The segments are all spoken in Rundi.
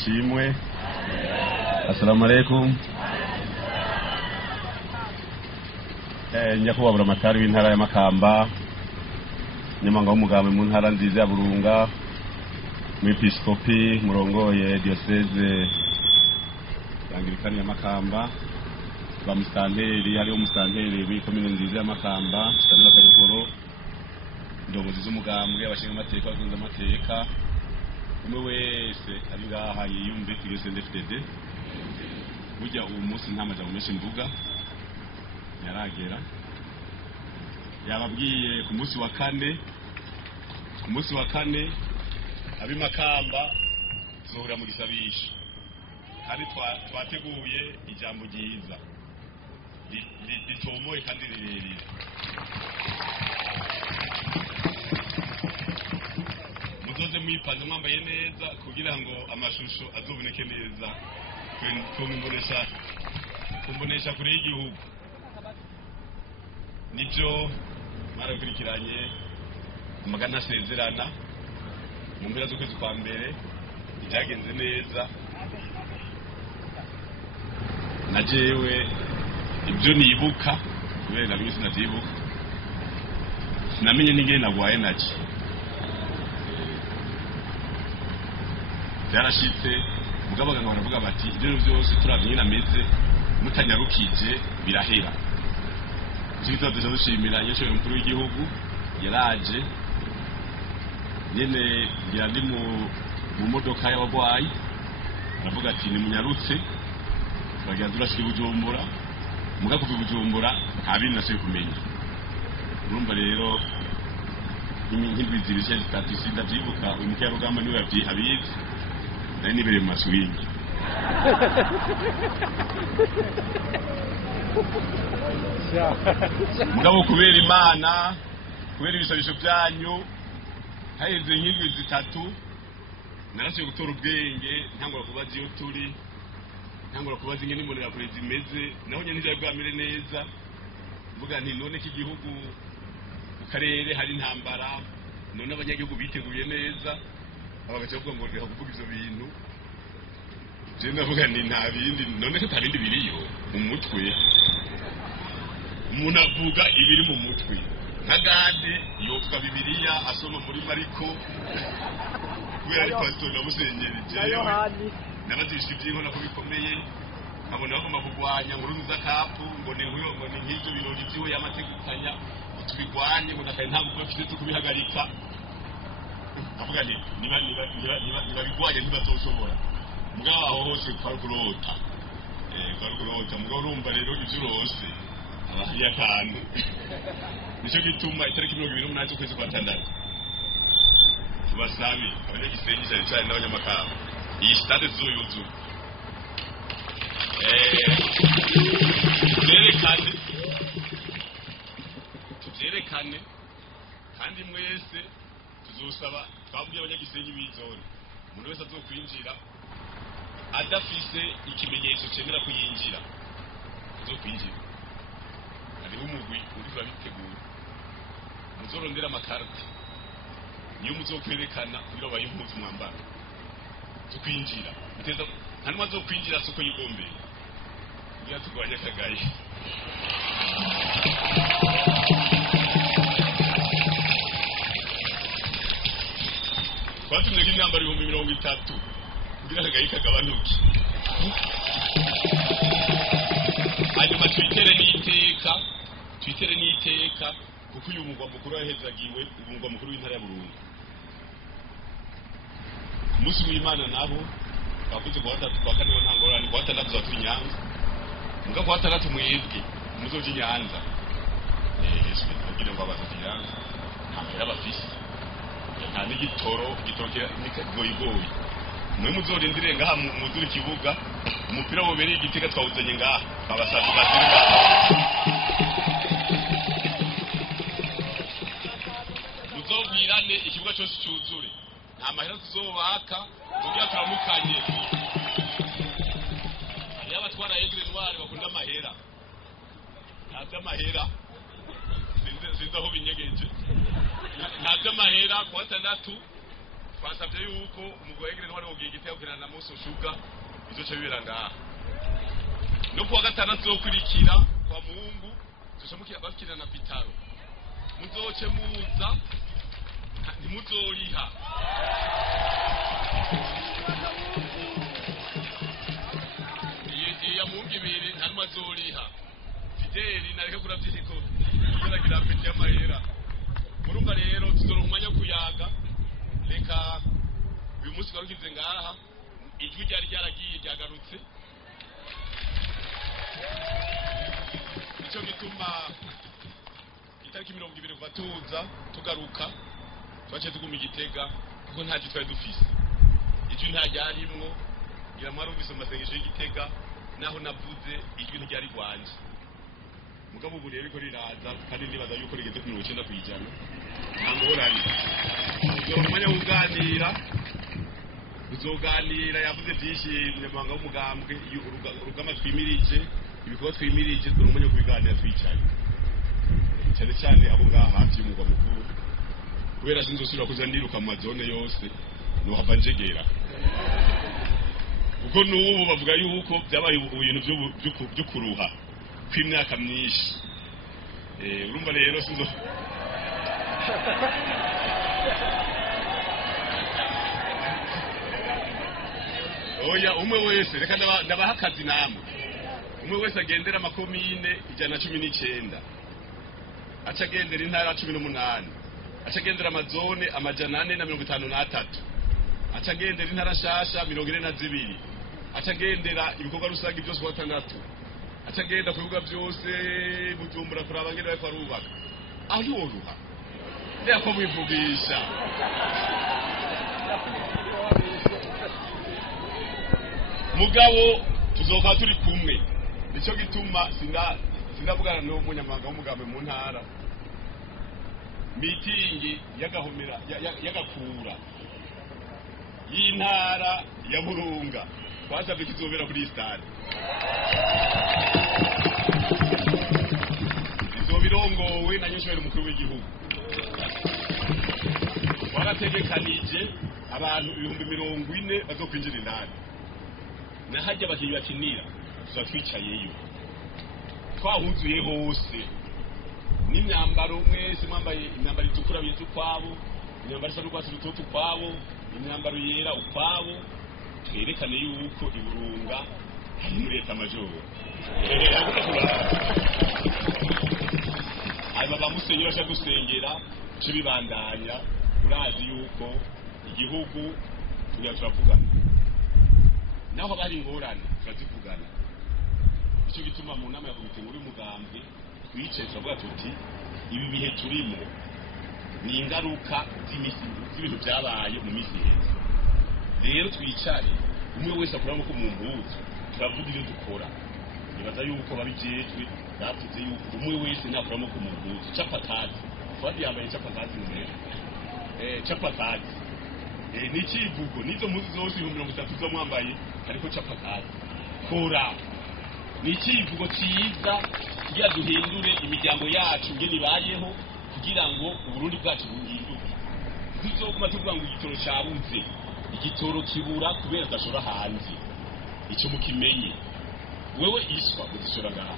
Shimwe. Assalamu alaikum. Nyakubahwa buramatari w'intara ya Makamba, nyamanga w'umugambi mu ntara nziza ya Burunga, mwepiskopi murongoye diocese Anglikani ya Makamba, ba mustanteri hariho mustanteri w'ikomine nziza ya Makamba, Stanley Kayogoro, ndongozi z'umugambi abashinga amateka bakunze amateka. Umwe wese ari ngaha yiyumve tugeze ndefdede burya uwo munsi ntamaja mu menshi mvuga yaragera yababwiye ku munsi wa kane abi Makamba zohura mu gisabisho kandi twateguye ijambo ryiza ritomoye kandi rirerire. Muzoze mwipanze mwambaye neza kugira ngo amashusho azoboneke neza kumbonesha kure y'igihugu. Nibyo marakurikiranye amagana asezerana mu mpera z'ukwezi kwa mbere byagenze neza. Najewe ibyo nibuka kubera bimwe sinatibuka, sinamenye n'ingene nagwaye naki. Byarashitse mugabo abaganga baravuga bati ibyo byose turavye nameze mutanyarukije birahera. Jito dushimira yecho y'umukuru w'igihugu yaraje nyene yandi mu modoka y'abagwayi aravuga ati ni munyarutse bagiye durashika Bujumbura muga kuva Bujumbura nta bintu nase kumenya. Urumva rero nk'indwi zibishe zitatisinda byibuka umukaya rugamba niwe abizi nari nibere mu masuringi. Mugabo kubera Imana kubera ibisabisho byanyu haheze nk'indwi zitatu narasiye gutora ubwenge ntangura kubaza iyo turi ntangura kubaza ingene imbonera kure zimeze naho nyene ntibyari bwamere neza mvuga nti none iki gihugu mu karere hari intambara none abanyagihugu biteguye neza abagaca bavuga ngo reka kuvuga ivyo bintu. Je ndavuga nti nta bindi none ko nta bindi biriyo mu mutwe. Umuntu avuga ibiri mu mutwe nka Gade yovuga Bibiliya asoma muri Mariko kubera ari pastor na musenyeri jewe nabazishije ibyinko nako bikomeye nkabona bagomba kugwanya nkuru za kapu ngo ni nkuru ngo ni nk'ibyo birori byiwe yamategekanya tubigwanye ngo ndakaye ntabwo bafite kubihagarika. Avuga ni niba bigwanye ntibazoshobora mugabo aho hose kwarugurota mugabo urumva rero ivyo urose abahari akantu nicyo gituma itariki 28 z'ukwezi kwa gatandatu tubasabe abanyagisenyi cyane n'abanyamakamba iyi stade zoyuzu tuzerekane kandi mwese tuzosaba twabwiye abanyagisenyi b'izone umuntu wese azokwinjira adafise ikimenyetso cemera kuyinjira azokwinjira. Hariho umugwi uri babitegura muzorondera amakarita niyo muzokwerekana kugira bayimpuze umwambaro tukwinjira muteza nta numwe azokwinjira soko yigombeye kugira tugwanye akagaye. Twatumye nk'imyambaro 30,000 kugira akagaye kagabanuke. Hanyuma twitere n'iteka kuko uyu mugwa mukuru wahezagiwe umugwa mukuru w'intara ya Burunga. Umunsi w'Imana nabo bavuze kwa gatatu kwa kane ntangorane kwa gatandatu za Nyanza muga kwa gatandatu mwebwe muzoje Nyanza Yesu kugira ngo abaza Nyanza nta bafise nta n'igitoro nikagoyigoyi mwe muzorindire ngaha muzuri kibuga umupira wobereye igitega twawuzanye ngaha abasazi bazinga muzobwirane ikibuga cyose cyuzure nta mahera tuzobaka tugira turamukanye yabatwara Egre Noir bakunda amahera nta amahera sinzi aho binyegeje nta amahera kwa gatandatu twasabye yuko umugore wegere n'uwari wogiye igitego kirana na Muso Sugar izoca bibera ngaha no kuwa gatandatu zokurikira kwa Mungu tuzomukiye abakina na Vitaro muzoce muza ntimuzoriha ya Mungu ibiri ntarimo azoriha Fideli nareke kuravyiko kugira peti y'amahera murumva rero tuzoronka umwanya kuyaga reka uyu munsi twarukize ngaha ijwi ryari ryaragiye ryagarutse icyo gituma itariki 20 kuva tuza tugaruka twaciye tuguma Igitega kuko nta twari dufise ijwi nta ryarimwo iramara ubise amasengesho y'Igitega naho navuze ijwi ntiryari rwanje mugabo ubu rero ko riraza kandi nibaza yuko rigeze ku 90% nta ngorane umwanya uzoganira yavuze byinshi umunyamabanga w'umugambwe urugama twimirije ibikorwa twimirije umwanya wo kubiganira twicaye cyane cyane abo ngaha hafi y'umugwa mukuru kubera sinzosubira kuza ndiruka mu mazone yose no hava njegera kuko n'ubu bavuga yuko byabaye ibintu byo kuruha kw'imyaka myinshi urumva rero sinzo oya umwe wese reka ndabaha akazi namwe umwe wese agendera amakomine 119 aca agendera intara 18 aca agendera amazone 453 aca agendera intara shasha 42 aca agendera ibikorwa rusange byose kwa 6 aca agenda ku bibuga byose Bujumbura kuraba ngene bariko barubaka aho ntiworuha ndako mwivugisha mugabo tuzoka turi kumwe nico gituma sindavugana n'umunyamabanga w'umugambi mu ntara mitingi y'agahomera y'agakura y'intara ya Burunga twasabye kizobera kuri stade izobirongowe na Nyeshwere mukuru w'igihugu warategekanije abantu 40,000 bazokwinjira indani nahajya bakiyi bakinira tuzatwicayeyo twahuzuye hose n'imyambaro mwese mwambaye imyambaro itukura bitu kwabo imyambaro isa n'urwatsi rutoto kwabo imyambaro yera ukwabo twerekane yuko iburunga hari muri leta majoro aba bamusenyera basha gusengera cibibandanya urazi yuko igihugu turavugana naho bari ingorane turazivugana icyo gituma mu nama ya komite nkuru y'umugambwe twicaye turavuga tuti ibi bihe turimo ni ingaruka z'ibintu byabaye mu minsi iheze rero twicare umwe wese akuramo ko mu mpuzu turavuga ibyo dukora nibaza yuko babijejwe bavuze yuko umwe wese nakuramo ko mu mpuzu capatazi fadi yambaye capatazi mbere capatazi ni kivugo nizo mpuzu zose 30 zo mwambaye ariko capatazi kora ni kivugo cyiza kugira duhindure imiryango yacu ngene ibayeho kugira ngo uburundi bwacu buhinduke bizoguma tuvuga ngo igitoro cyabuze igitoro kibura kubera dashora hanze icyo mukimenye wewe iswa guzishora ngaha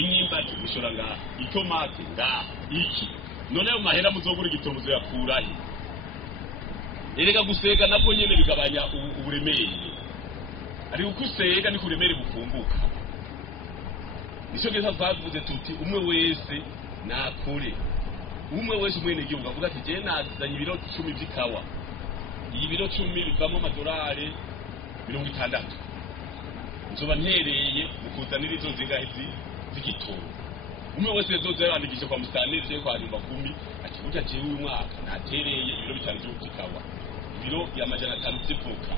imyimbati guzishora ngaha itomate ngaha iki none mu mahera muzogura igitoro muzoyakurahe erega gusega nabwo nyene bigabanya uburemere ari ukusega ni kuremere bufunguka nicyo gihe twavuze tuti umwe wese nakore umwe wese umwene gihugu avuga ati je nazanye ibiro 10 by'ikawa iyi biro 10 bivamo amadolari 60 nzoba ntereye mukuzanira izo zingahizi z'igitoro umwe wese zoza yandikisha kwa mustaneze kwa rimba 10 ati burya je uyu mwaka natereye ibiro 5 by'ikawa ibiro ya majana 5 by'ivoka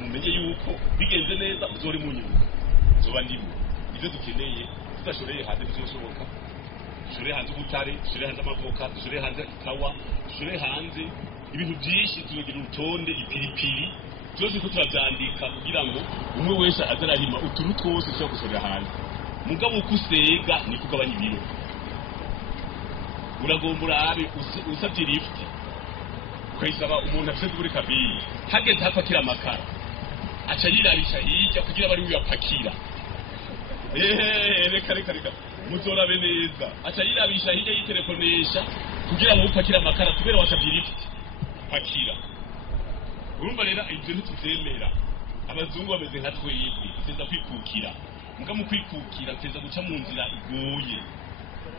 mumenye yuko bigenze neza uzori mu nyungu zoba ndimo ibyo dukeneye tudashoreye hanze bizoshoboka dushoreye hanze ubutare dushoreye hanze amavoka dushoreye hanze ikawa dushoreye hanze ibintu byinshi tugira urutonde ipiripiri byose ko turabyandika kugira ngo umwe wese azarahima utuntu twose cyo gushorera hanze mugabo ukusega ni kugabanya ibiro uragombura abe usabye lift kwesaba umuntu afite kuri kabiri hageze hapakira amakara aca yirarisha hirya kugira bari uyapakira reka muzorabe neza aca yirabisha hirya yitelefonesha kugira ngo upakira amakara kubera watabyirifite pakira urumva rero ibyo ntituzemera abazungu bameze nka twebwe teza kwikukira muga mu kwikukira teza guca mu nzira igoye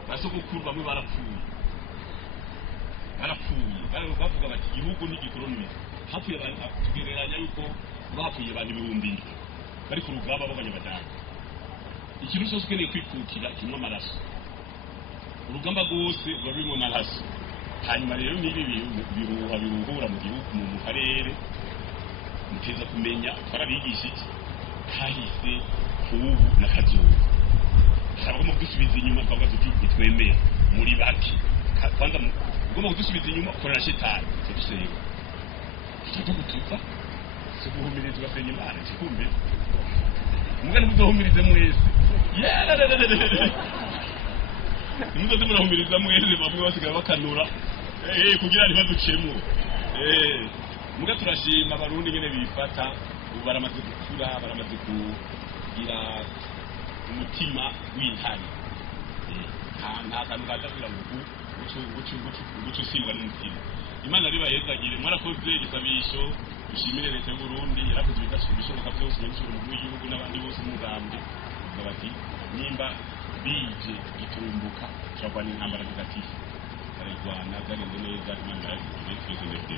basogokuru bamwe barapfuye bavuga bati igihugu n'igikolonize hapfuye abantu tugereranya yuko bapfuye abantu ibihumbi bari ku rugamba b'abanyabadaga ikintu cyose ukeneye kwikukira kimwe amaraso urugamba rwose ruba rurimo amaraso hanyuma rero n'ibi biruhura mu gihugu mu karere muteza kumenya twarabigisha iki kahise ubu na kazoza harabamo gusubiza inyuma twavuga tuti twemera muri baki kwanza ugomba kudusubiza inyuma ukorera shetani tudusenga tugutuka tuguhumiriza ugasenya imana kikumbe mugani muzohumirize mwese nimuzoze murahumiriza mwese bamwe basigaye bakanura kugira ntibaducemo muga turashima abarundi nyene bifata ubu baramaze gukura baramaze kugira umutima w'intare nta kantu kaza ngo guca usimbwa n'umutima imana ribayezagire mwarakoze igisabisho dushimire leta y'uburundi yarakoze ibishoboka byose nyabishobora umukuru w'igihugu n'abandi bose umugambwe bavuga bati nimba bije giturumbuka turarwana intambara negatifu barayirwana byagenze neza imana yarakoze twese ndetse